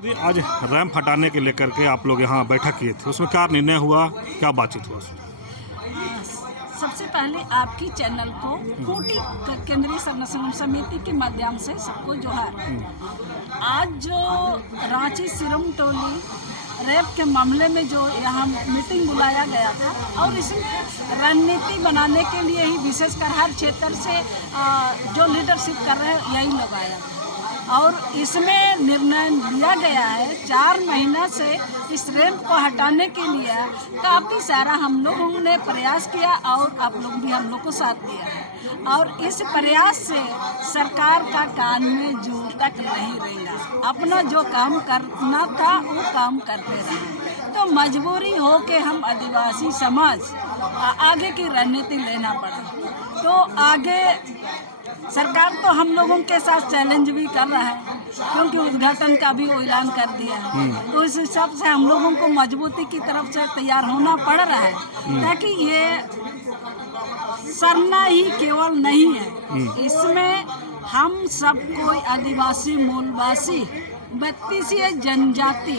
दीदी, आज रैंप हटाने के लेकर के आप लोग यहाँ बैठक किए थे, उसमें क्या निर्णय हुआ, क्या बातचीत हुआ उसमें? सबसे पहले आपकी चैनल को खूंटी केंद्रीय संगठन समिति के माध्यम से सबको जोहार। आज जो रांची सिरम टोली रेप के मामले में जो यहाँ मीटिंग बुलाया गया था और इसमें रणनीति बनाने के लिए ही विशेषकर हर क्षेत्र से जो लीडरशिप कर रहे हैं यही लोग आया था और इसमें निर्णय लिया गया है 4 महीना से इस रैंप को हटाने के लिए काफ़ी सारा हम लोगों ने प्रयास किया और आप लोग भी हम लोग को साथ दिया है और इस प्रयास से सरकार का कान में जू तक नहीं रहेगा। अपना जो काम करना था वो काम करते रहे, तो मजबूरी हो के हम आदिवासी समाज आगे की रणनीति लेना पड़ा। तो आगे सरकार तो हम लोगों के साथ चैलेंज भी कर रहा है क्योंकि उद्घाटन का भी वो ऐलान कर दिया है, तो इस हिसाब से हम लोगों को मजबूती की तरफ से तैयार होना पड़ रहा है ताकि ये सरना ही केवल नहीं है, इसमें हम सब कोई आदिवासी मूलवासी 32 जनजाति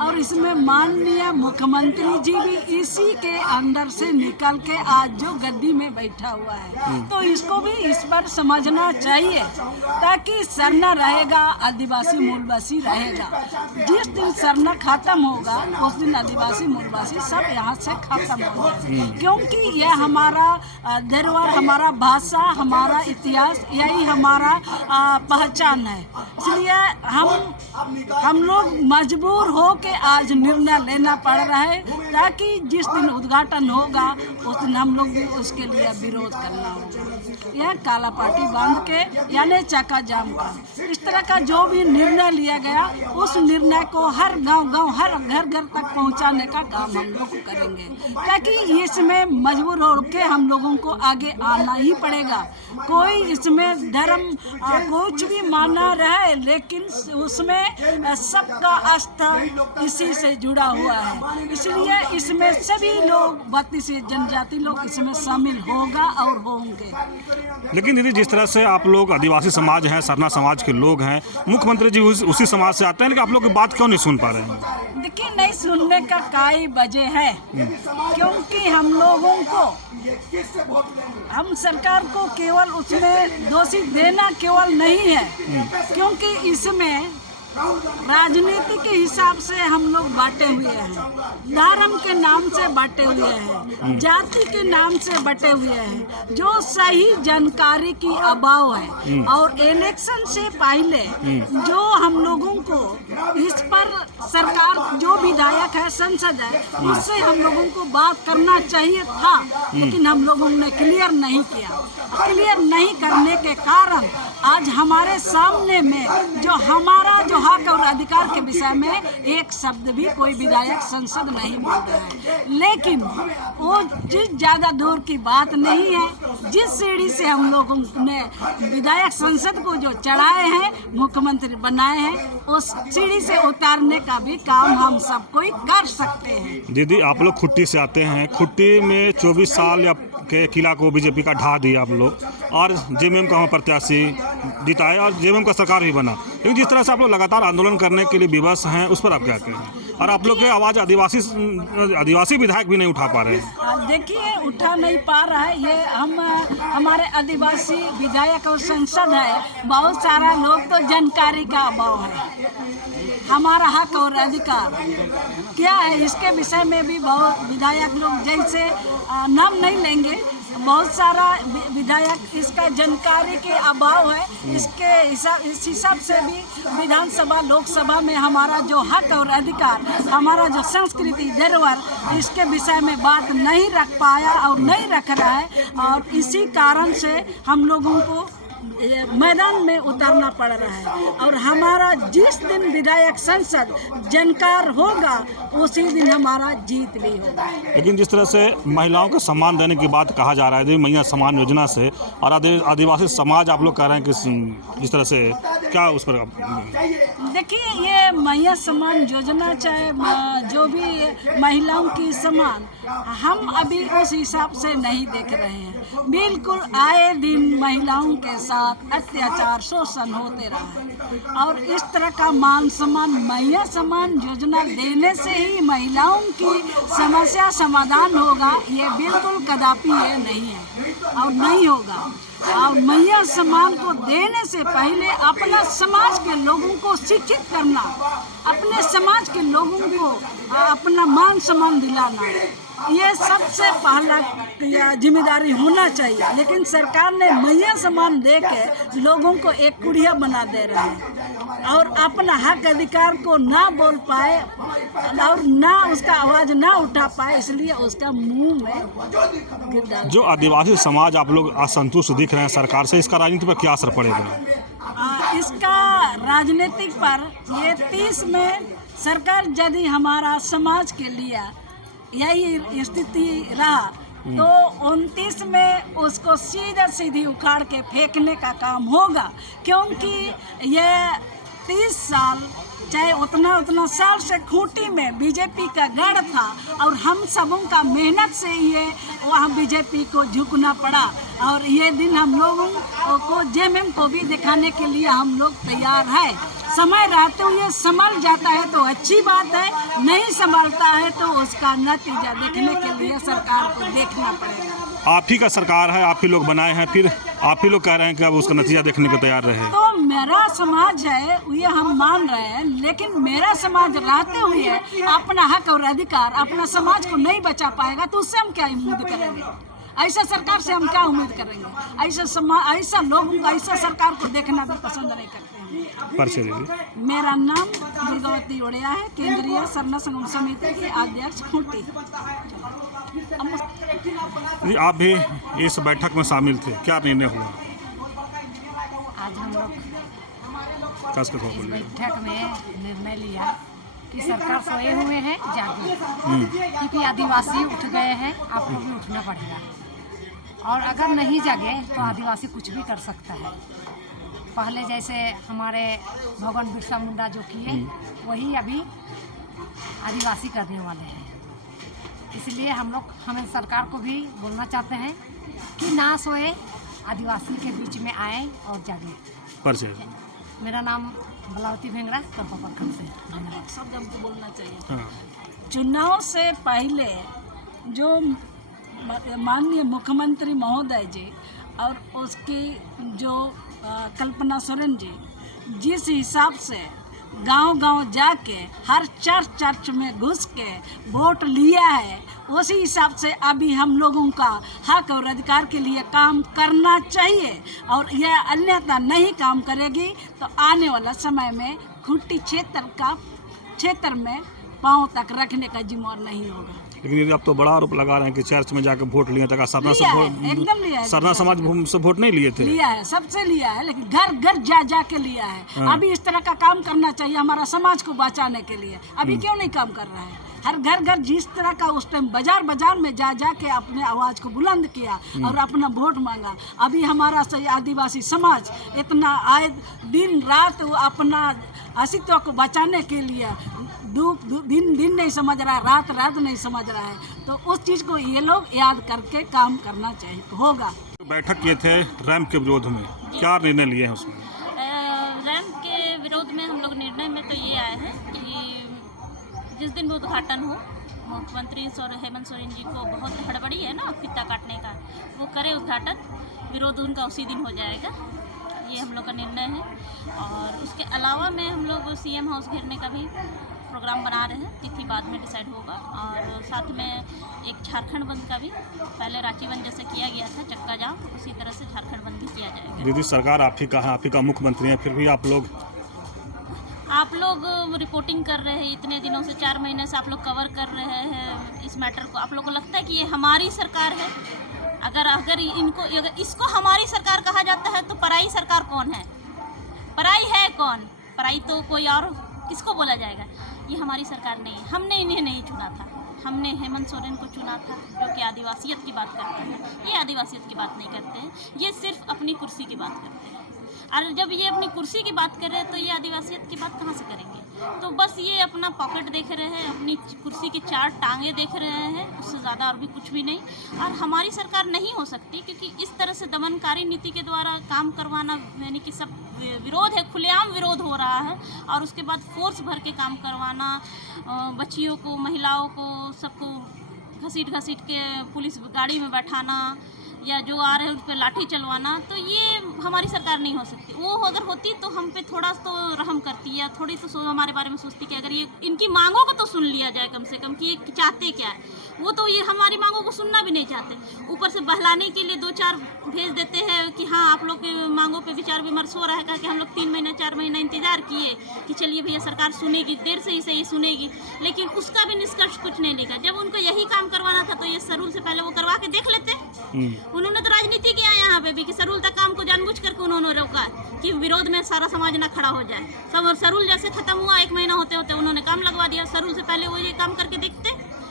और इसमें माननीय मुख्यमंत्री जी भी इसी के अंदर से निकल के आज जो गद्दी में बैठा हुआ है, तो इसको भी इस पर समझना चाहिए ताकि सरना रहेगा आदिवासी मूलवासी रहेगा। जिस दिन सरना खत्म होगा उस दिन आदिवासी मूलवासी सब यहाँ से खत्म हो जाएगा, क्योंकि यह हमारा धरोहर, हमारा भाषा, हमारा इतिहास, यही हमारा पहचान है। इसलिए हम लोग मजबूर हो के आज निर्णय लेना पड़ रहा है ताकि जिस दिन उद्घाटन होगा उस दिन हम लोग भी उसके लिए विरोध करना होगा। यह काला पाटी बांध के यानी चक्का जाम का इस तरह का जो भी निर्णय लिया गया उस निर्णय को हर गांव हर घर तक पहुंचाने का काम हम लोग करेंगे ताकि इसमें मजबूर होकर हम लोगों को आगे आना ही पड़ेगा। कोई इसमें धर्म कुछ भी माना रहे लेकिन उसमें सबका आस्था इसी से जुड़ा हुआ है, इसलिए इसमें सभी लोग 32 जनजाति लोग इसमें शामिल होगा और होंगे। लेकिन दीदी, जिस तरह से आप लोग आदिवासी समाज हैं, सरना समाज के लोग हैं, मुख्यमंत्री जी उसी समाज से आते हैं, लेकिन आप लोग की बात क्यों नहीं सुन पा रहे हैं? देखिए, नहीं सुनने का काई वजह है क्योंकि हम लोगों को हम सरकार को केवल उसमें दोषी देना केवल नहीं है, क्योंकि इसमें राजनीति के हिसाब से हम लोग बांटे हुए हैं, धर्म के नाम से बांटे हुए हैं, जाति के नाम से बटे हुए हैं, जो सही जानकारी की अभाव है। और इलेक्शन से पहले जो हम लोगों को इस पर सरकार जो विधायक है, संसद है, उससे हम लोगों को बात करना चाहिए था, लेकिन हम लोगों ने क्लियर नहीं किया। क्लियर नहीं करने के कारण आज हमारे सामने में जो हमारा जो हक और अधिकार के विषय में एक शब्द भी कोई विधायक संसद नहीं बोल रहा है। लेकिन वो जिस ज़्यादा दूर की बात नहीं है, जिस सीढ़ी से हम लोगों ने विधायक संसद को जो चढ़ाए हैं, मुख्यमंत्री बनाए हैं, उस सीढ़ी से उतारने का भी काम हम सब कोई कर सकते हैं। दीदी, आप लोग खुट्टी से आते हैं, खुट्टी में 24 साल या के किला को बीजेपी का ढा दिया आप लोग और जेएमएम का प्रत्याशी जिताया और जेएमएम का सरकार भी बना, लेकिन जिस तरह से आप लोग लगातार आंदोलन करने के लिए विवश हैं, उस पर आप क्या कहें? और आप लोग की आवाज़ आदिवासी विधायक भी नहीं उठा पा रहे हैं। देखिए, उठा नहीं पा रहा है, ये हमारे आदिवासी विधायक और संसद है, बहुत सारा लोग तो जानकारी का अभाव है। हमारा हक और अधिकार क्या है इसके विषय में भी बहुत विधायक लोग, जैसे नाम नहीं लेंगे, बहुत सारा विधायक इसका जानकारी के अभाव है। इस हिसाब से भी विधानसभा लोकसभा में हमारा जो हक और अधिकार, हमारा जो संस्कृति धरोहर, इसके विषय में बात नहीं रख पाया और नहीं रख रहा है, और इसी कारण से हम लोगों को मैदान में उतारना पड़ रहा है। और हमारा जिस दिन विधायक संसद जानकार होगा उसी दिन हमारा जीत भी होगा। लेकिन जिस तरह से महिलाओं को सम्मान देने की बात कहा जा रहा है, मैया सम्मान योजना से, और आदिवासी समाज आप लोग कह रहे हैं कि जिस तरह से, क्या उस पर? देखिए, ये मैया सम्मान योजना चाहे जो भी महिलाओं की सम्मान, हम अभी उस हिसाब से नहीं देख रहे हैं। बिल्कुल आए दिन महिलाओं के साथ साथ अत्याचार शोषण होते रहा है। और इस तरह का मान सम्मान मैया सम्मान योजना देने से ही महिलाओं की समस्या समाधान होगा, ये बिल्कुल कदापि ये नहीं है और नहीं होगा। और मैया सम्मान को देने से पहले अपना समाज के लोगों को शिक्षित करना, अपने समाज के लोगों को अपना मान सम्मान दिलाना, ये सबसे पहला जिम्मेदारी होना चाहिए। लेकिन सरकार ने मैया सम्मान दे के लोगों को एक कुड़िया बना दे रहे हैं और अपना हक अधिकार को ना बोल पाए और ना उसका आवाज़ ना उठा पाए, इसलिए उसका मुंह में गिर डाल। जो आदिवासी समाज आप लोग असंतुष्ट दिख रहे हैं सरकार से, इसका राजनीति पर क्या असर पड़ेगा? इसका राजनीतिक पर ये 30 में सरकार यदि हमारा समाज के लिए यही स्थिति रहा तो 29 में उसको सीधा सीधी उखाड़ के फेंकने का काम होगा, क्योंकि ये 30 साल चाहे उतना साल से खूंटी में बीजेपी का गढ़ था और हम सबों का मेहनत से ये वहाँ बीजेपी को झुकना पड़ा। और ये दिन हम लोगों को जेएमएम को भी दिखाने के लिए हम लोग तैयार है। समय रहते हुए संभल जाता है तो अच्छी बात है, नहीं संभलता है तो उसका नतीजा देखने के लिए सरकार को देखना पड़ेगा। आप ही का सरकार है, आप ही लोग बनाए हैं, फिर आप ही लोग कह रहे हैं कि अब उसका नतीजा देखने को तैयार रहे। तो मेरा समाज है ये हम मान रहे हैं, लेकिन मेरा समाज रहते हुए अपना हक और अधिकार अपना समाज को नहीं बचा पाएगा तो उससे हम क्या उम्मीद करेंगे? ऐसा सरकार से हम क्या उम्मीद करेंगे? ऐसा लोगों को ऐसा सरकार को देखना भी पसंद नहीं करते हैं। परिचय दीजिए। मेरा नाम दुर्गावती ओड़िया है, केंद्रीय सरना संगम समिति के अध्यक्ष खूंटी। जी, आप भी इस बैठक में शामिल थे, क्या निर्णय हुआ? आज हम लोग इस बैठक में निर्णय लिया कि सरकार सोए हुए हैं, जागे, क्योंकि आदिवासी उठ गए हैं, आपको भी उठना पड़ेगा। और अगर नहीं जागे तो आदिवासी कुछ भी कर सकता है। पहले जैसे हमारे भगवान बिरसा मुंडा जो किए वही अभी आदिवासी करने वाले हैं। इसलिए हमें सरकार को भी बोलना चाहते हैं कि ना सोए, आदिवासी के बीच में आए और जागे। परिचय। मेरा नाम बलावती भेंगड़ा, करपा प्रखंड से। धन्यवाद। शब्द हमको बोलना चाहिए। हाँ। चुनाव से पहले जो माननीय मुख्यमंत्री महोदय जी और उसकी जो कल्पना सोरेन जी जिस हिसाब से गांव-गांव जाके हर चर्च में घुस के वोट लिया है, उसी हिसाब से अभी हम लोगों का हक और अधिकार के लिए काम करना चाहिए। और यह अन्यथा नहीं काम करेगी तो आने वाला समय में खूंटी क्षेत्र में पांव तक रखने का जिम्मेवार नहीं होगा। लेकिन यदि आप तो बड़ा आरोप लगा रहे हैं कि चर्च में जाकर वोट लिए तक सरना एकदम लिया है। सरना समाज से वोट नहीं लिए थे? लिया है, सबसे लिया है, लेकिन घर घर जा के लिया है। हाँ। अभी इस तरह का काम करना चाहिए हमारा समाज को बचाने के लिए। अभी क्यों नहीं काम कर रहा है? हर घर जिस तरह का उस टाइम बाजार में जा के अपने आवाज़ को बुलंद किया और अपना वोट मांगा। अभी हमारा आदिवासी समाज इतना आए दिन रात अपना अस्तित्व को बचाने के लिए दिन नहीं समझ रहा है, रात नहीं समझ रहा है। तो उस चीज़ को ये लोग याद करके काम करना चाहिए होगा। बैठक किए थे रैंप के विरोध में, क्या निर्णय लिए हैं उसमें? रैंप के विरोध में हम लोग निर्णय में तो ये आए हैं कि जिस दिन भी उद्घाटन हो, मुख्यमंत्री हेमंत सोरेन जी को बहुत हड़बड़ी है ना फीता काटने का, वो करे उद्घाटन, विरोध उनका उसी दिन हो जाएगा। ये हम लोग का निर्णय है। और उसके अलावा में हम लोग सीएम हाउस घेरने का भी प्रोग्राम बना रहे हैं, तिथि बाद में डिसाइड होगा। और साथ में एक झारखंड बंद का भी, पहले रांची बंद जैसे किया गया था चक्का जाम, उसी तरह से झारखंड बंद भी किया जाएगा। दीदी, सरकार आप ही का मुख्यमंत्री है, फिर भी आप लोग रिपोर्टिंग कर रहे हैं इतने दिनों से, 4 महीने से आप लोग कवर कर रहे हैं इस मैटर को। आप लोग को लगता है कि ये हमारी सरकार है? अगर इसको हमारी सरकार कहा जाता है तो पराई सरकार कौन है? पराई है कौन? पराई तो कोई और, किसको बोला जाएगा? ये हमारी सरकार नहीं है। हमने इन्हें नहीं चुना था, हमने हेमंत सोरेन को चुना था, जो कि आदिवासियत की बात करते हैं। ये आदिवासियत की बात नहीं करते हैं, ये सिर्फ अपनी कुर्सी की बात करते हैं। और जब ये अपनी कुर्सी की बात कर रहे हैं तो ये आदिवासियत की बात कहाँ से करेंगे? तो बस ये अपना पॉकेट देख रहे हैं, अपनी कुर्सी की 4 टांगे देख रहे हैं, उससे ज़्यादा और भी कुछ भी नहीं। और हमारी सरकार नहीं हो सकती, क्योंकि इस तरह से दमनकारी नीति के द्वारा काम करवाना, यानी कि सब विरोध है, खुलेआम विरोध हो रहा है। और उसके बाद फोर्स भर के काम करवाना, बच्चियों को, महिलाओं को, सबको घसीट के पुलिस गाड़ी में बैठाना, या जो आ रहे हैं उस पर लाठी चलवाना, तो ये हमारी सरकार नहीं हो सकती। वो अगर होती तो हम पे थोड़ा तो रहम करती, या थोड़ी तो हमारे बारे में सोचती कि अगर ये इनकी मांगों को तो सुन लिया जाए कम से कम, कि ये चाहते क्या है। वो तो ये हमारी मांगों को सुनना भी नहीं चाहते, ऊपर से बहलाने के लिए 2-4 भेज देते हैं कि हाँ आप लोग के मांगों पे विचार विमर्श हो रहा है, कि हम लोग 3 महीना 4 महीना इंतजार किए कि चलिए भैया सरकार सुनेगी, देर से ही सही सुनेगी, लेकिन उसका भी निष्कर्ष कुछ नहीं लिखा। जब उनको यही काम करवाना था तो ये सरूल से पहले वो करवा के देख लेते। उन्होंने तो राजनीति किया यहाँ पे भी, कि सरूल तक काम को जानबूझ करके उन्होंने रोका कि विरोध में सारा समाज ना खड़ा हो जाए। सब सरूल जैसे खत्म हुआ, 1 महीना होते होते उन्होंने काम लगवा दिया। सरूल से पहले वो ये काम करके देखते,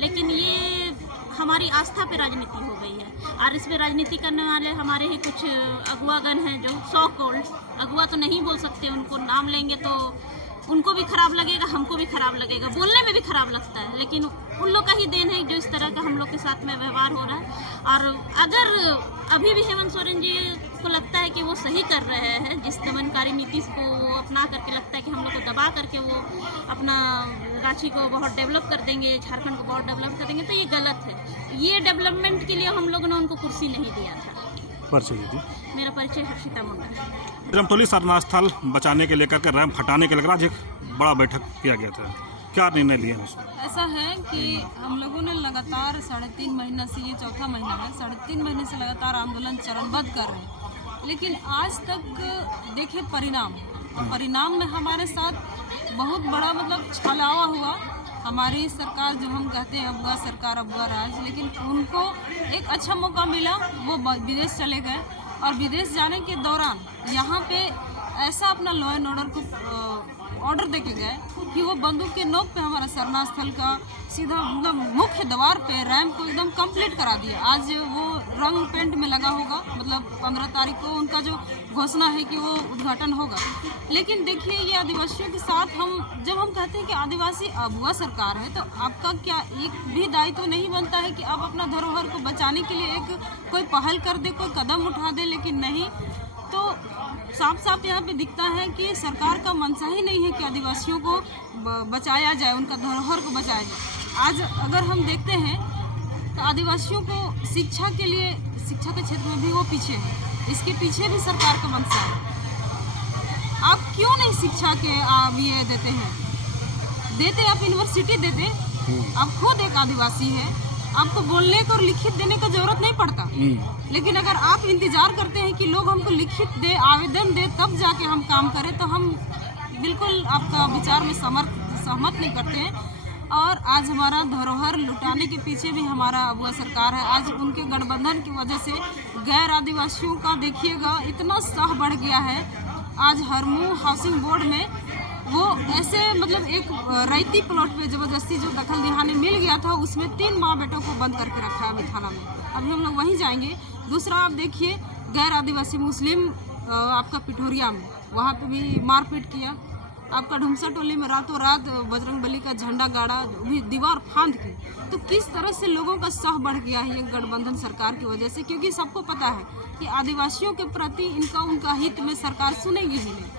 लेकिन ये हमारी आस्था पे राजनीति हो गई है। और इस पे राजनीति करने वाले हमारे ही कुछ अगुआगण हैं, जो सो कॉल्ड अगुआ तो नहीं बोल सकते, उनको नाम लेंगे तो उनको भी खराब लगेगा, हमको भी खराब लगेगा, बोलने में भी खराब लगता है, लेकिन उन लोग का ही देन है जो इस तरह का हम लोग के साथ में व्यवहार हो रहा है। और अगर अभी भी हेमंत सोरेन जी को लगता है कि वो सही कर रहे हैं, जिस दमनकारी नीति को अपना करके लगता है कि हम लोग को दबा करके वो अपना रांची को बहुत डेवलप कर देंगे, झारखंड को बहुत डेवलप कर देंगे, तो ये गलत है। ये डेवलपमेंट के लिए हम लोगों ने उनको कुर्सी नहीं दिया था। परिचय दीदी। मेरा परिचय हर्षिता मुंडा। रमतौली सरना स्थल बचाने के लेकर के रैंप हटाने के लेकर आज एक बड़ा बैठक किया गया था, क्या निर्णय लिए हैं उसमें? ऐसा है कि हम लोगों ने लगातार 3.5 महीना से, ये 4था महीना है, 3.5 महीने से लगातार आंदोलन चरणबद्ध कर रहे हैं, लेकिन आज तक देखे परिणाम, और परिणाम में हमारे साथ बहुत बड़ा मतलब छलावा हुआ। हमारी सरकार जो हम कहते हैं अबुआ सरकार, अबुआ राज, लेकिन उनको एक अच्छा मौका मिला, वो विदेश चले गए। और विदेश जाने के दौरान यहाँ पे ऐसा अपना लॉ एंड ऑर्डर को ऑर्डर दे के गए कि वो बंदूक के नोक पे हमारा सरना स्थल का सीधा मतलब मुख्य द्वार पे रैंप को एकदम कंप्लीट करा दिया। आज वो रंग पेंट में लगा होगा, मतलब 15 तारीख को उनका जो घोषणा है कि वो उद्घाटन होगा। लेकिन देखिए, ये आदिवासियों के साथ जब हम कहते हैं कि आदिवासी अबुआ सरकार है, तो आपका क्या एक भी दायित्व नहीं बनता है कि आप अपना धरोहर को बचाने के लिए एक कोई पहल कर दे, कोई कदम उठा दे? लेकिन नहीं, तो साफ साफ यहाँ पे दिखता है कि सरकार का मंशा ही नहीं है कि आदिवासियों को बचाया जाए, उनका धरोहर को बचाया जाए। आज अगर हम देखते हैं तो आदिवासियों को शिक्षा के लिए, शिक्षा के क्षेत्र में भी वो पीछे है, इसके पीछे भी सरकार का मंशा है। आप क्यों नहीं शिक्षा के ये देते हैं? देते आप यूनिवर्सिटी देते, आप खुद एक आदिवासी है, आपको बोलने को और लिखित देने का जरूरत नहीं पड़ता। लेकिन अगर आप इंतजार करते हैं कि लोग हमको लिखित दे, आवेदन दे, तब जाके हम काम करें, तो हम बिल्कुल आपका विचार में सहमत नहीं करते हैं। और आज हमारा धरोहर लुटाने के पीछे भी हमारा अबुआ सरकार है। आज उनके गठबंधन की वजह से गैर आदिवासियों का देखिएगा इतना साह बढ़ गया है। आज हरमू हाउसिंग बोर्ड में वो ऐसे मतलब एक रैती प्लॉट पे ज़बरदस्ती जो दखल दिहाने मिल गया था, उसमें 3 माँ बेटों को बंद करके रखा है अभी थाना में। अभी हम लोग वहीं जाएंगे। दूसरा आप देखिए, गैर आदिवासी मुस्लिम आपका पिठोरिया में, वहाँ पे भी मारपीट किया। आपका ढुमसा टोली में रातों रात बजरंगबली का झंडा गाड़ा, भी दीवार फांद के। तो किस तरह से लोगों का साह बढ़ गया है ये गठबंधन सरकार की वजह से, क्योंकि सबको पता है कि आदिवासियों के प्रति उनका हित में सरकार सुनेगी ही नहीं।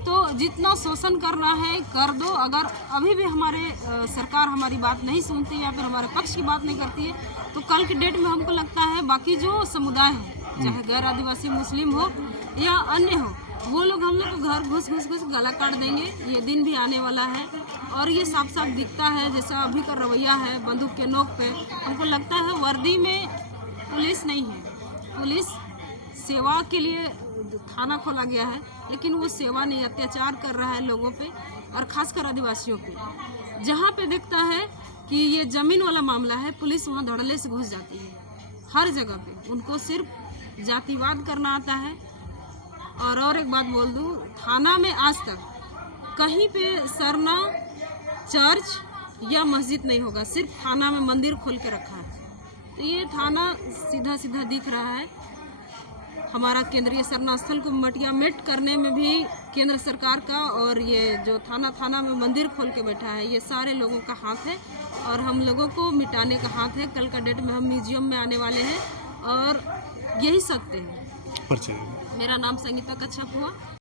तो जितना शोषण करना है कर दो। अगर अभी भी हमारे सरकार हमारी बात नहीं सुनती या फिर हमारे पक्ष की बात नहीं करती है, तो कल के डेट में हमको लगता है बाकी जो समुदाय है, चाहे गैर आदिवासी मुस्लिम हो या अन्य हो, वो लोग हम लोग को घर घुस गला काट देंगे। ये दिन भी आने वाला है और ये साफ साफ दिखता है। जैसा अभी का रवैया है बंदूक के नोक पे, हमको लगता है वर्दी में पुलिस नहीं है। पुलिस सेवा के लिए थाना खोला गया है, लेकिन वो सेवा नहीं, अत्याचार कर रहा है लोगों पे और खासकर आदिवासियों पे। जहाँ पे देखता है कि ये ज़मीन वाला मामला है, पुलिस वहाँ धड़ल्ले से घुस जाती है। हर जगह पे उनको सिर्फ जातिवाद करना आता है। और एक बात बोल दूँ, थाना में आज तक कहीं पे सरना, चर्च या मस्जिद नहीं होगा, सिर्फ थाना में मंदिर खोल के रखा है। तो ये थाना सीधा सीधा दिख रहा है। हमारा केंद्रीय शरण स्थल को मटियामेट करने में भी केंद्र सरकार का, और ये जो थाना में मंदिर खोल के बैठा है, ये सारे लोगों का हाथ है और हम लोगों को मिटाने का हाथ है। कल का डेट में हम म्यूजियम में आने वाले हैं और यही सत्य है। परिचय। मेरा नाम संगीता कच्छप हुआ।